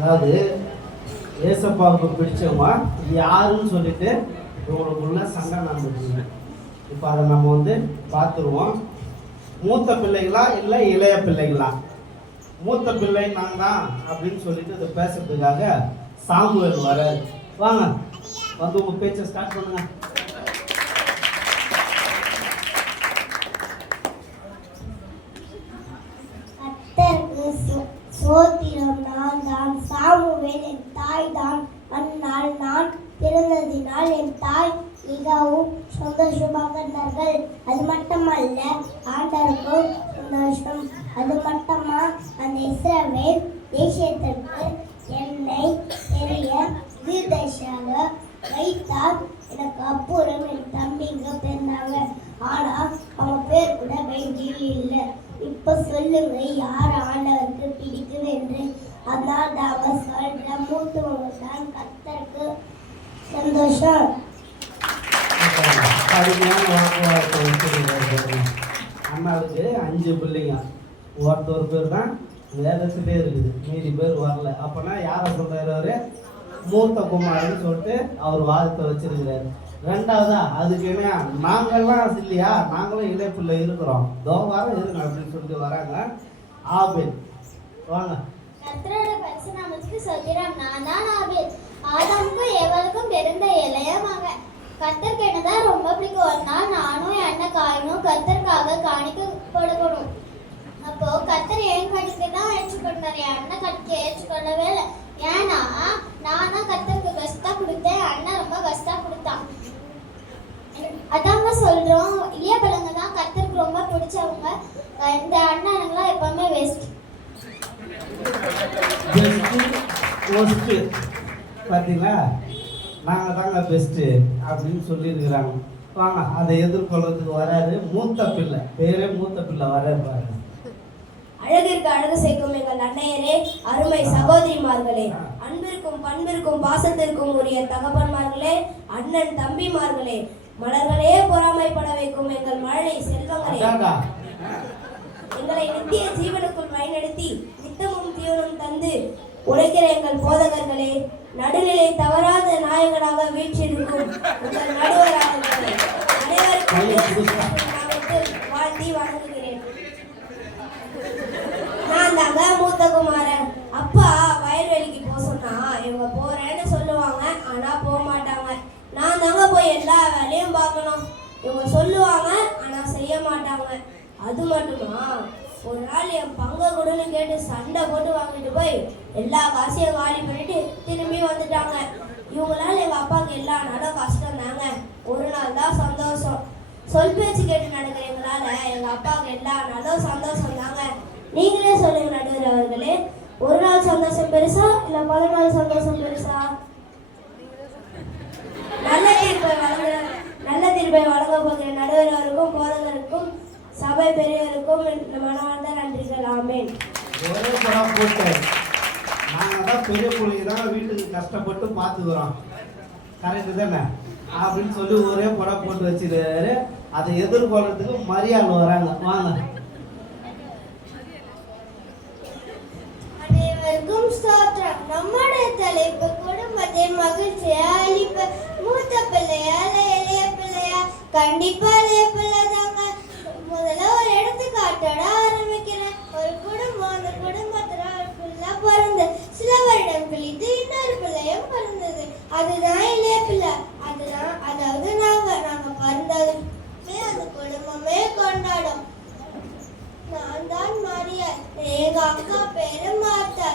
அதாவது ஏசப்பாவுக்கு பிடிச்சவமா யாருன்னு சொல்லிட்டு இவங்களுக்குள்ள சண்டை நடந்துருக்குங்க. இப்போ அதை நம்ம பார்த்துருவோம். மூத்த பிள்ளைகளா இல்லை இளைய பிள்ளைகளா? மூத்த பிள்ளை நான் தான் அப்படின்னு சொல்லிட்டு இதை பேசுறதுக்காக சாமுவேல் வராரு. வாங்க உங்க பேச்சை ஸ்டார்ட் பண்ணுங்க. சோத்திரம் நான் தான், சாமுவேல் என் தாய் தான். அந்நாள் நான் பிறந்ததினால் என் தாய் மிகவும் சந்தோஷமாக இருந்தார்கள். அது மட்டுமல்ல, ஆண்டவருக்கும் சந்தோஷம். அது மட்டுமா, அந்த இஸ்ரவேல் தேசத்திற்கு என்னை பெரிய தீர்க்கதரிசியாக வைத்தார். எனக்கு அப்புறம் என் தம்பிங்க பிறந்தாங்க. ஆனா அவங்க பேர் கூட பைபிளில் இல்லை. இப்ப சொல்லுங்க, யார் ஆண்டவருக்கு பிடிக்கும் என்று. அதனால் அவங்க சொல்ற மூத்தவங்க தான் கர்த்தருக்கு சந்தோஷம். அண்ணாவுக்கு 5 பிள்ளைங்க. ஒருத்தர் பேர் தான் வேதத்திலே இருக்குது, மீதி பேர் வரல. அப்பனா யாரை சொல்றாரு அவரு? மூத்த குமாரன்னு சொல்லிட்டு அவர் வாதத்தை வச்சிருக்கிறாரு. ரெண்டாவதா அதுக்கு என்ன, நாங்கள்லாம் இல்லையா, நாங்களும் இளைய பிள்ளை இருக்கிறோம், வாரம் இருங்க அப்படின்னு சொல்லிட்டு வராங்க. ஆபேல் வாங்க. கர்த்தரோட பரிசுநாமத்துக்கு ஸ்தோத்திரம். நான் தான் ஆபேல். ஆதாமுக்கும் ஏவாளுக்கும் பிறந்த இளைய மகன். கர்த்தருக்கு என்னதான் ரொம்ப பிடிக்கும். ஒரு நாள் நானும் என் அண்ணன் காயினும் கர்த்தருக்காக காணிக்க கொடுக்கணும். அப்போ கர்த்தர் என் கடிக்கு தான் ஏற்றுக்கொண்டார், என் அண்ணன் கடிக்க ஏற்றுக்கொள்ளவே இல்லை. ஏன்னா நான் தான் கர்த்தருக்கு பெஸ்டா கொடுத்தேன், அண்ணன் ரொம்ப பெஸ்டா கொடுத்தான். அதாங்க சொல்றோம், இளைய பிள்ளைங்க தான் கர்த்தருக்கு ரொம்ப பிடிச்சவங்க. இந்த அண்ணனுங்களாம் எப்பவுமே வேஸ்ட். பார்த்தீங்களா, நாங்கள் தாங்க பெஸ்ட்டு அப்படின்னு சொல்லியிருக்கிறாங்க. வாங்க, அதை எதிர்கொள்றதுக்கு வராரு மூத்த பிள்ளை. பேரே மூத்த பிள்ளை வராரு பாருங்க. அழகிற்கு அழகு சேர்க்கும் எங்கள் அன்னையரே, அருமை சகோதரிமார்களே, அன்பிற்கும் பண்பிற்கும் பாசத்திற்கும் உரிய தகப்பன்மார்களே, அண்ணன் தம்பிமார்களே, மலர்களே பொறாமைப்பட வைக்கும் எங்கள் மழலை செல்வங்களே, எங்களை நித்திய ஜீவனுக்குள் வழிநடத்தி நித்தமும் தீவனம் தந்து உழைக்கிற எங்கள் போதகர்களே, நடுநிலை தவறாத நாயகனாக வீற்றிருக்கும் உங்கள் நடுவராளர்களே, அனைவருக்கும் வாழ்த்தி வணங்குகிறேன். நான் தாங்க மூத்த குமாரன். அப்பா வயல்வெளிக்கு போக சொன்னா இவங்க போறேன்னு சொல்லுவாங்க, ஆனா போக மாட்டாங்க. நான் தாங்க போய் எல்லா வேலையும் பார்க்கணும். இவங்க சொல்லுவாங்க, ஆனா செய்ய மாட்டாங்க. அது மட்டுமா, ஒரு நாள் என் பங்க கொடுன்னு கேட்டு சண்டை போட்டு வாங்கிட்டு போய் எல்லா காசையும் காலி பண்ணிட்டு திரும்பி வந்துட்டாங்க. இவங்களால எங்க அப்பாவுக்கு எல்லா நாளும் கஷ்டம் தாங்க, ஒரு நாள் தான் சந்தோஷம். சொல் பேச்சு கேட்டு நடக்கிறவங்களால எங்க அப்பாவுக்கு எல்லா நாளும் சந்தோஷம் தாங்க. நீங்களே சொல்லுங்க நடுவர் அவர்களே, ஒரு நாள் சந்தோஷம் பெருசா இல்ல 10 நாள் சந்தோஷம் பெருசா? நல்ல தீர்ப்பை வழங்க போகிற நடுவர் அவருக்கும் போதகருக்கும் சபை பெரியவருக்கும் மனமார்ந்த நன்றிகள். ஆமேன். ஒரே படம் போட்டு நாங்கள் தான் பெரிய பிள்ளைங்க தான் வீட்டுக்கு கஷ்டப்பட்டு பார்த்துக்கிறோம், கரெக்டு தானே அப்படின்னு சொல்லி ஒரே படம் போட்டு வச்சிருக்காரு. அதை எதிர்கொள்றதுக்கு மரியாதை வராங்க. வாங்க. அனைவருக்கும் ஸ்தோத்திரம். நம்முடைய தலைப்பு குடும்பத்தின் மகிழ்ச்சியை அளிப்பு. மூத்த பிள்ளையா இளைய பிள்ளையா? கண்டிப்பா இளைய பிள்ளை தாங்க. முதல்ல ஒரு எடுத்துக்காட்டோட ஆரம்பிக்கிறேன். ஒரு குடும்பம், அந்த குடும்பத்துல ஒரு பிள்ளை பிறந்து சில வருடம் கழித்து இன்னொரு பிள்ளையும் பிறந்தது. அதுதான் இளைய பிள்ளை. அதுதான், அதாவது நாங்க பிறந்ததுமே அந்த குடும்பமே கொண்டாடும். நான் தான் மரியாள், எங்க அக்கா பேரு மார்த்தா.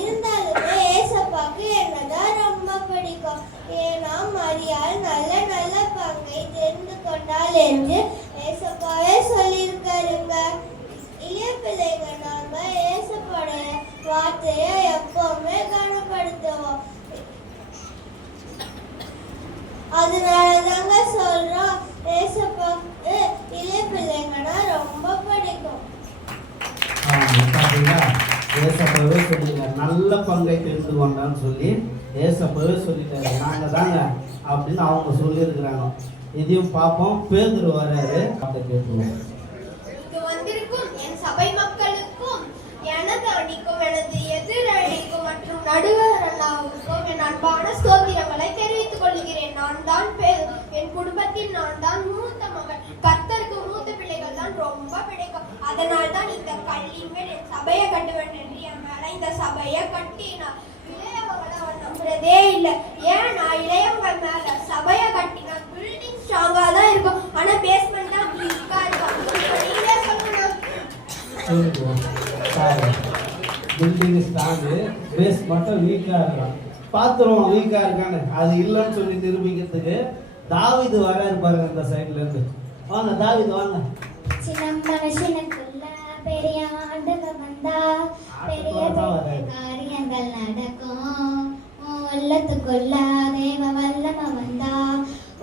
இருந்தாலுமே ஏசப்பாக்கு என்னதான் ரொம்ப பிடிக்கும். ஏன்னா மரியாள் நல்ல நல்ல பங்கை தெரிந்து கொண்டாள் என்று ஏசப்பாவே சொல்லியிருக்காருங்க. இளைய பிள்ளைங்க நாம ஏசப்போட வார்த்தையை எப்பவுமே கனப்படுத்துவோம். அதனாலதாங்க சொல்றோம், ஏசப்பாக்கு இளைய பிள்ளைங்கன்னா ரொம்ப பிடிக்கும். ஏசப்பாவே சொல்லிங்க, நல்ல பங்கை தெரிந்து கொண்டான்னு சொல்லி ஏசப்பாவே சொல்லிட்டாரு. நாங்க தாங்க அப்படின்னு அவங்க சொல்லியிருக்கிறாங்க. இதையும் பார்ப்போம். பேதுரு வராரு, அதை கேட்டுருவோம். வந்திருக்கும் என் சபை மக்களுக்கும் எனது அணிக்கும் எனது எதிர் அணிக்கும் மற்றும் எல்லாருக்கும் என் அன்பான ஸ்தோத்திரங்களை தெரிவித்துக் கொள்கிறேன். நான் தான் என் குடும்பத்தில் நான் தான் மூத்த மகன். கர்த்தருக்கு மூத்த பிள்ளைகள் தான் ரொம்ப பிடிக்கும். அதனால் தான் இந்த கல்லின் மேல் என் சபையை கட்டுவேன் என்று என் மேல இந்த சபையை கட்டினார். இளையவங்களை அவன் நம்புறதே இல்லை. ஏன் நான் இளையவங்க மேல சபையை கட்டினா பில்டிங் ஸ்ட்ராங்கா தான் இருக்கும், ஆனா பேஸ்மெண்ட் தான் வீக்கா இருக்கும். நீங்களே சொல்லணும். பில்டிங் ஸ்ட்ராங்கு, பேஸ் மட்டும் வீக்காக இருக்கான். பார்த்துருவோம் வீக்காக இருக்கான்னு. அது இல்லைன்னு சொல்லி நிரூபிக்கிறதுக்கு தாவீது வராரு பாருங்க அந்த சைட்ல இருந்து. வாங்க தாவீது வாங்க. சின்ன மனுஷனுக்குள்ள பெரிய ஆண்டவர் வந்தா பெரிய காரியங்கள் நடக்கும். உள்ளத்துக்குள்ள தேவ வல்லம வந்தா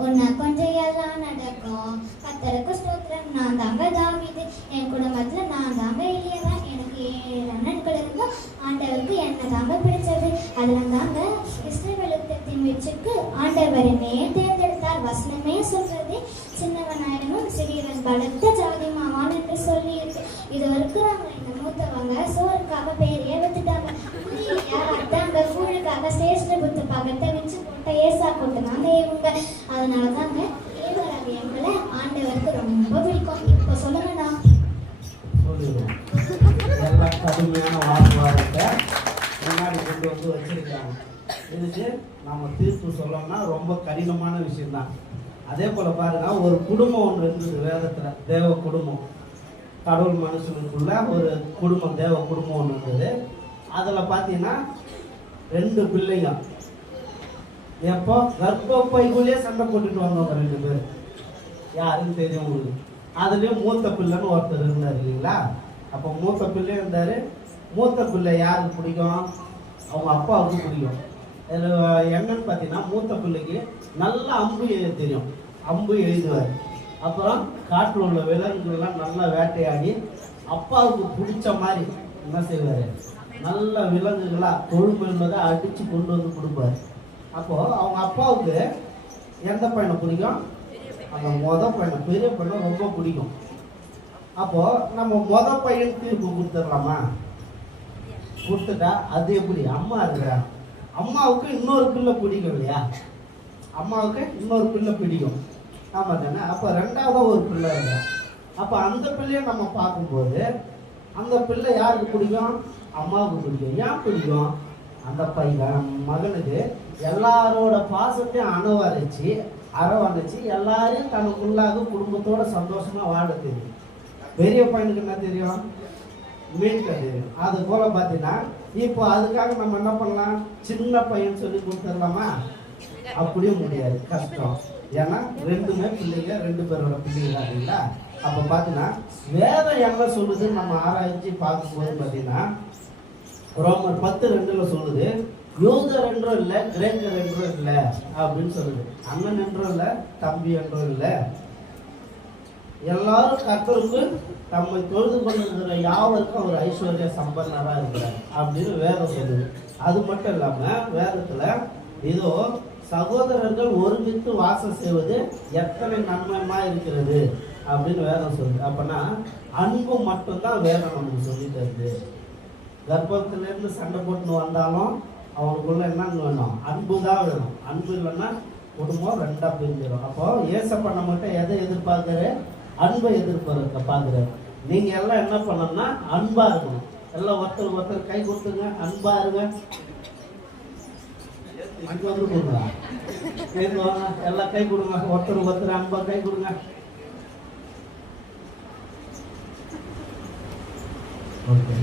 உன்னை கொஞ்சம் எல்லாம் நடக்கும். கர்த்தருக்கு ஸ்தோத்திரம். நான் தாங்க தாவீது. என் குடும்பத்துல நான் தாங்க எளியவன். எனக்கு 7 அண்ணன்கள் இருந்தும் ஆண்டவருக்கு என்ன தாங்க பிடிச்சது. அதில் தாங்க இஸ்ரவேலின் வீச்சுக்கு ஆண்டவர் என்னையே தேர்ந்தெடுத்தார். வசனமே சொல்றது சின்னவனாயிரமும் சிறியவன் பலத்த ஜாதி மாவான் என்று சொல்லி இருக்கு. இது வரைக்கும் நாங்கள் இந்த மூத்தவங்க சோறுக்காக பேரையே வச்சுட்டாங்க. அதாங்க கூழுக்காக சிரேஷ்ட புத்த பகத்தை வச்சு போட்ட ஏசா போட்டுனாங்க இவங்க. அதனால தாங்க எங்களை ஆண்டவருக்கு ரொம்ப பிடிக்கும். இப்போ சொல்லுங்கண்ணா. எல்லாம் கடுமையான வாக்குவாதத்தை முன்னாடி கொண்டு வந்து வச்சிருக்காங்க. இதுக்கு நம்ம தீர்ப்பு சொல்லணும்னா ரொம்ப கடினமான விஷயம்தான். அதே போல பாருங்க, ஒரு குடும்பம் ஒன்று இருந்தது வேதத்துல, தேவ குடும்பம். கடவுள் மனுஷனுக்குள்ள ஒரு குடும்பம், தேவ குடும்பம் ஒன்று இருந்தது. அதில் பார்த்தீங்கன்னா 2 பிள்ளைங்க. எப்போ கர்ப்பப்பைக்குள்ளேயே சண்டை போட்டுட்டு வந்தவங்க 2 பேர். யாருன்னு தெரியும் உங்களுக்கு. அதுலேயும் மூத்த பிள்ளைன்னு ஒருத்தர் இருந்தார் இல்லைங்களா. அப்போ மூத்த பிள்ளை இருந்தார். மூத்த பிள்ளை யாருக்கு பிடிக்கும்? அவங்க அப்பாவுக்கு பிடிக்கும். இதில் என்னன்னு பார்த்தீங்கன்னா, மூத்த பிள்ளைக்கு நல்லா அம்பு எழுத தெரியும். அம்பு எழுதுவார். அப்புறம் காட்டில் உள்ள விலங்குகள்லாம் நல்லா வேட்டையாடி அப்பாவுக்கு பிடிச்ச மாதிரி என்ன செய்வார், நல்ல விலங்குகளாக கொழும்பு என்பதை அடித்து கொண்டு வந்து கொடுப்பார். அப்போது அவங்க அப்பாவுக்கு எந்த பையனை பிடிக்கும்? அந்த பையனை, பெரிய பையனை ரொம்ப பிடிக்கும். அப்போது நம்ம பையன் தீர்ப்பு கொடுத்துடலாமா? கொடுத்துட்டா அது எப்படி? அம்மா இருக்கிறா, அம்மாவுக்கு இன்னொரு பிள்ளை பிடிக்கும் இல்லையா? அம்மாவுக்கு இன்னொரு பிள்ளை பிடிக்கும். ஆமாம் தானே? அப்போ 2ஆவதாக ஒரு பிள்ளை இருக்கா. அப்போ அந்த பிள்ளையை நம்ம பார்க்கும்போது அந்த பிள்ளை யாருக்கு பிடிக்கும்? அம்மாவுக்கு பிடிக்கும். ஏன் பிடிக்கும்? அந்த பையன் மகனுக்கு எல்லாரோட பாசத்தையும் அரவணைச்சு எல்லாரையும் தனக்குள்ளாக குடும்பத்தோட சந்தோஷமா வாழ தெரியும். பெரிய பையனுக்கு என்ன தெரியும்? மீட்க தெரியும். அது போல பார்த்தீங்கன்னா இப்போ அதுக்காக நம்ம என்ன பண்ணலாம்? சின்ன பையன் சொல்லி கொடுத்துடலாமா? அப்படியும் முடியாது, கஷ்டம். ஏன்னா 2மே பிள்ளைங்க, 2 பேரோட பிள்ளைங்க இல்லைங்களா. அப்போ பார்த்தீங்கன்னா வேதம் என்ன சொல்லுதுன்னு நம்ம ஆராய்ச்சி பார்க்கும்போது பார்த்தீங்கன்னா ரோமர் 10:2 சொல்லுது, யூதர் என்றும் இல்லை, கிரேக்கர் என்றும் இல்லை அப்படின்னு சொல்லுது. அண்ணன் என்றும் இல்லை, தம்பி என்றும் இல்லை, எல்லாரும் கர்த்தருக்கு தம்மை தொழுது கொண்டிருக்கிற யாவருக்கும் அவர் ஐஸ்வர்ய சம்பன்னராக இருக்கிறார் அப்படின்னு வேதம் சொல்லுது. அது மட்டும் இல்லாமல் வேதத்தில் இதோ சகோதரர்கள் ஒருமித்து வாசம் செய்வது எத்தனை நன்மையாக இருக்கிறது அப்படின்னு வேதம் சொல்லுது. அப்போனா அன்பு மட்டும்தான் வேதம் நமக்கு சொல்லி தருது. கர்ப்பத்திலேருந்து சண்டை போட்டுன்னு வந்தாலும் அவங்களுக்குள்ள என்னன்னு வேணும்? அன்பு தான் வேணும். அன்பு இல்லைன்னா குடும்பம் 2ஆக பிரிஞ்சிடும். அப்போ ஏசப்பா நம்மகிட்ட எதை எதிர்பார்க்குற? அன்பை பார்க்குறாரு. நீங்கள் எல்லாம் என்ன பண்ணணும்னா அன்பாக இருக்கணும். எல்லாம் ஒருத்தர் கை கொடுத்துங்க, அன்பாக இருங்க. அங்கே வந்து கொடுங்க, எல்லாம் கை கொடுங்க, ஒருத்தர் அன்பாக கை கொடுங்க. ஓகே.